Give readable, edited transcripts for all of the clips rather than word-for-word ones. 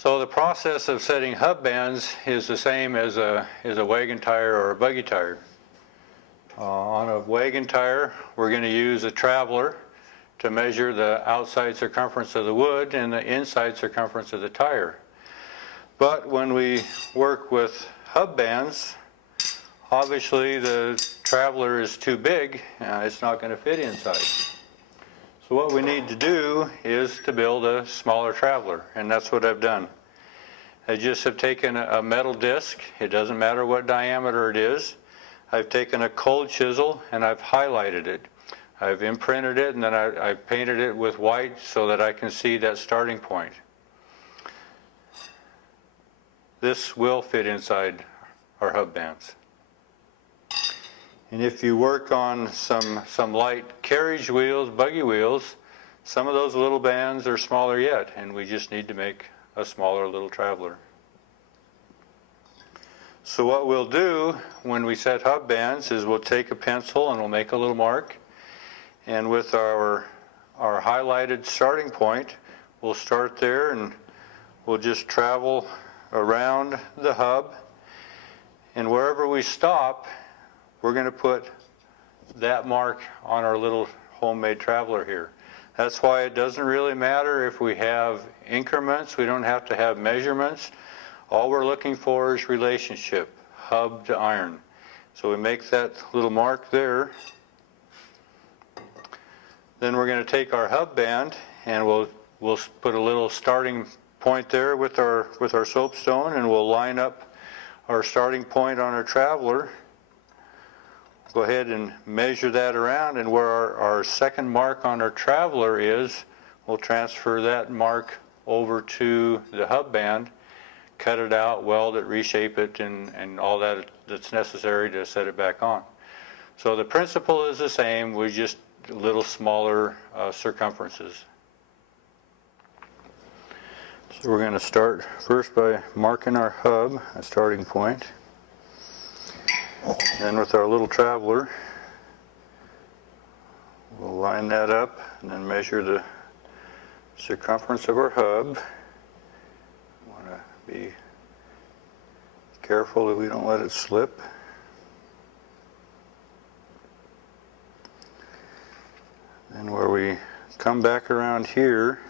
So the process of setting hub bands is the same as a wagon tire or a buggy tire. On a wagon tire, we're going to use a traveler to measure the outside circumference of the wood and the inside circumference of the tire. But when we work with hub bands, obviously the traveler is too big, it's not going to fit inside. So what we need to do is to build a smaller traveler, and that's what I've done. I just have taken a metal disc, it doesn't matter what diameter it is. I've taken a cold chisel and I've highlighted it. I've imprinted it and then I painted it with white so that I can see that starting point. This will fit inside our hub bands. And if you work on some light carriage wheels, buggy wheels, some of those little bands are smaller yet, and we just need to make a smaller little traveler. So what we'll do when we set hub bands is we'll take a pencil and we'll make a little mark, and with our highlighted starting point, we'll start there and we'll just travel around the hub, and wherever we stop, we're going to put that mark on our little homemade traveler here. That's why it doesn't really matter if we have increments. We don't have to have measurements. All we're looking for is relationship, hub to iron. So we make that little mark there. Then we're going to take our hub band and we'll put a little starting point there with our soapstone, and we'll line up our starting point on our traveler. Go ahead and measure that around, and where our second mark on our traveler is, we'll transfer that mark over to the hub band, cut it out, weld it, reshape it, and all that's necessary to set it back on. So the principle is the same, we just a little smaller circumferences. So we're going to start first by marking our hub, a starting point. Then with our little traveler, we'll line that up and then measure the circumference of our hub. We want to be careful that we don't let it slip. Then where we come back around here,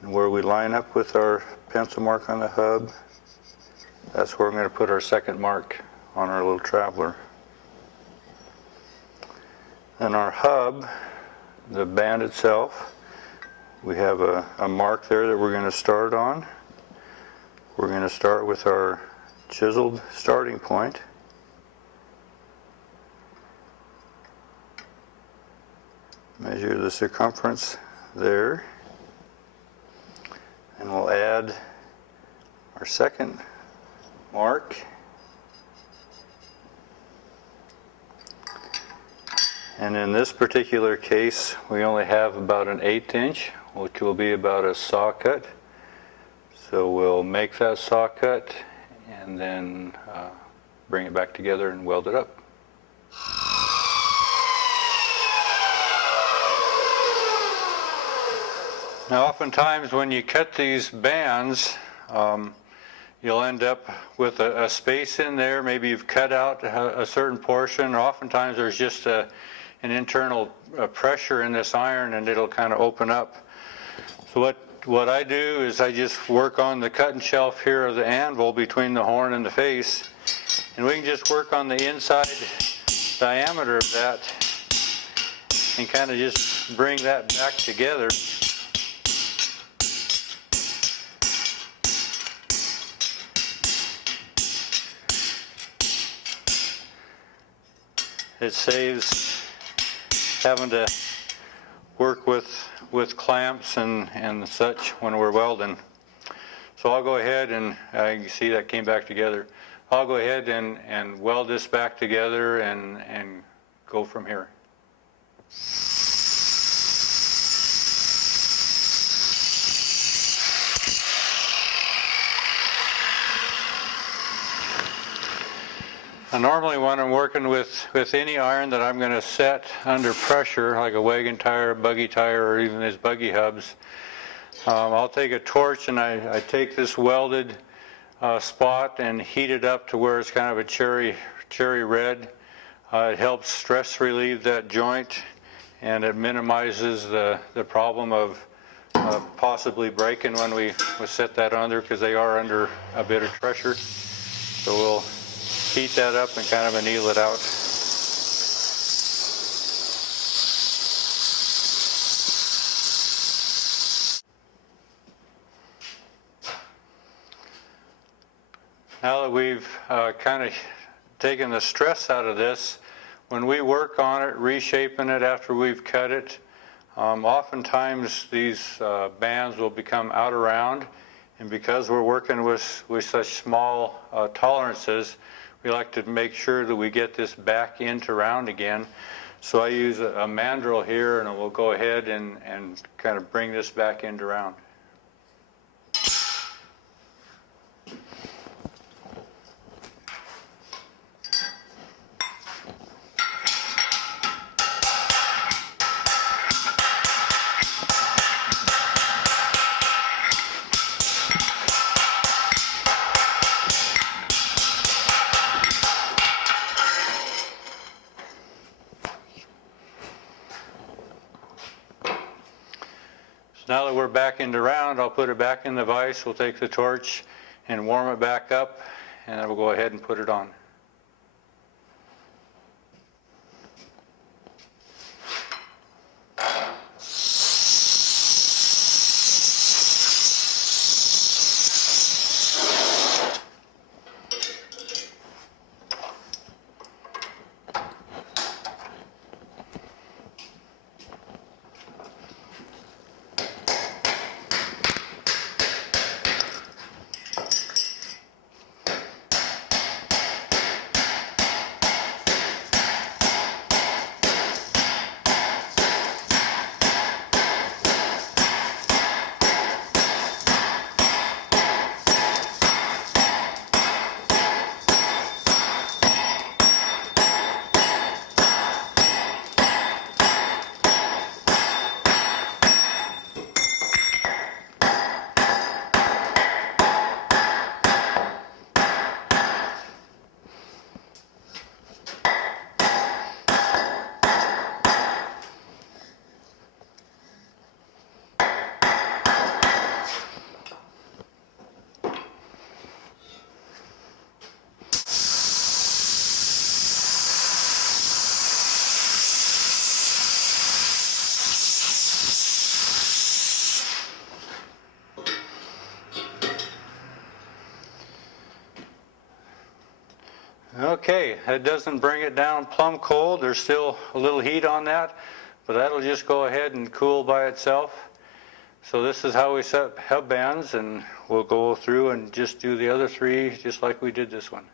and where we line up with our pencil mark on the hub, that's where I'm going to put our second mark on our little traveler. Then our hub, the band itself, we have a mark there that we're going to start on. We're going to start with our chiseled starting point. Measure the circumference there. And we'll add our second mark. And in this particular case, we only have about an 1/8 inch, which will be about a saw cut. So we'll make that saw cut and then bring it back together and weld it up. Now oftentimes when you cut these bands, you'll end up with a space in there. Maybe you've cut out a certain portion, or oftentimes there's just an internal pressure in this iron and it'll kind of open up. So what I do is I just work on the cutting shelf here of the anvil between the horn and the face, and we can just work on the inside diameter of that and kind of just bring that back together. It saves having to work with clamps and such when we're welding. So I'll go ahead and you can see that came back together. I'll go ahead and weld this back together and go from here. Now normally when I'm working with any iron that I'm going to set under pressure, like a wagon tire, a buggy tire, or even these buggy hubs, I'll take a torch and I take this welded spot and heat it up to where it's kind of a cherry red. It helps stress relieve that joint, and it minimizes the problem of possibly breaking when we set that under, because they are under a bit of pressure. So we'll heat that up and kind of anneal it out. Now that we've kind of taken the stress out of this, when we work on it, reshaping it after we've cut it, oftentimes these bands will become out of round, and because we're working with such small tolerances, we like to make sure that we get this back into round again. So I use a mandrel here, and we'll go ahead and kind of bring this back into round. Now that we're back into round, I'll put it back in the vise. We'll take the torch and warm it back up, and then we'll go ahead and put it on. Okay, that doesn't bring it down plumb cold. There's still a little heat on that, but that'll just go ahead and cool by itself. So this is how we set hub bands, and we'll go through and just do the other three just like we did this one.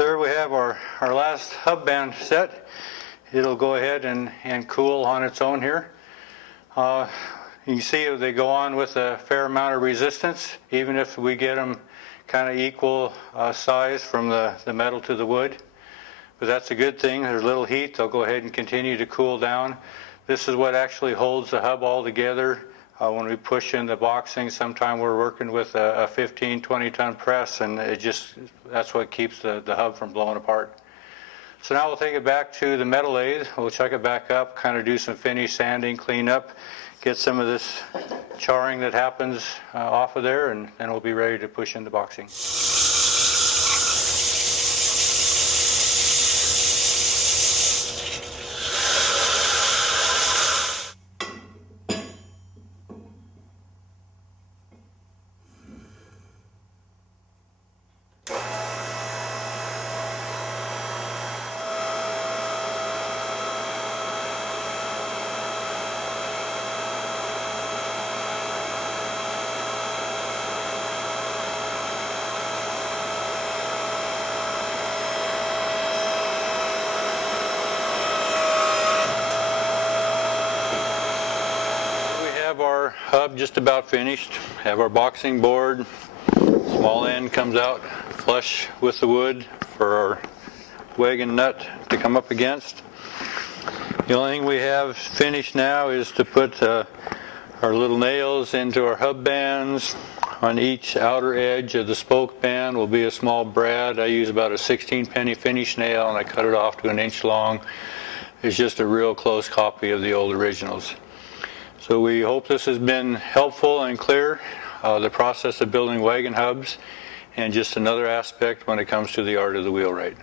there we have our last hub band set. It'll go ahead and cool on its own here. You can see they go on with a fair amount of resistance, even if we get them kind of equal size from the metal to the wood. But that's a good thing. There's little heat. They'll go ahead and continue to cool down. This is what actually holds the hub all together. When we push in the boxing, sometimes we're working with a 15, 20-ton press, and that's what keeps the hub from blowing apart. So now we'll take it back to the metal lathe. We'll chuck it back up, kind of do some finish sanding, clean up, get some of this charring that happens off of there, and then we'll be ready to push into boxing. Our hub just about finished. Have our boxing board. Small end comes out flush with the wood for our wagon nut to come up against. The only thing we have finished now is to put our little nails into our hub bands. On each outer edge of the spoke band will be a small brad. I use about a 16-penny finish nail, and I cut it off to 1 inch long. It's just a real close copy of the old originals. So we hope this has been helpful and clear, the process of building wagon hubs, and just another aspect when it comes to the art of the wheelwright.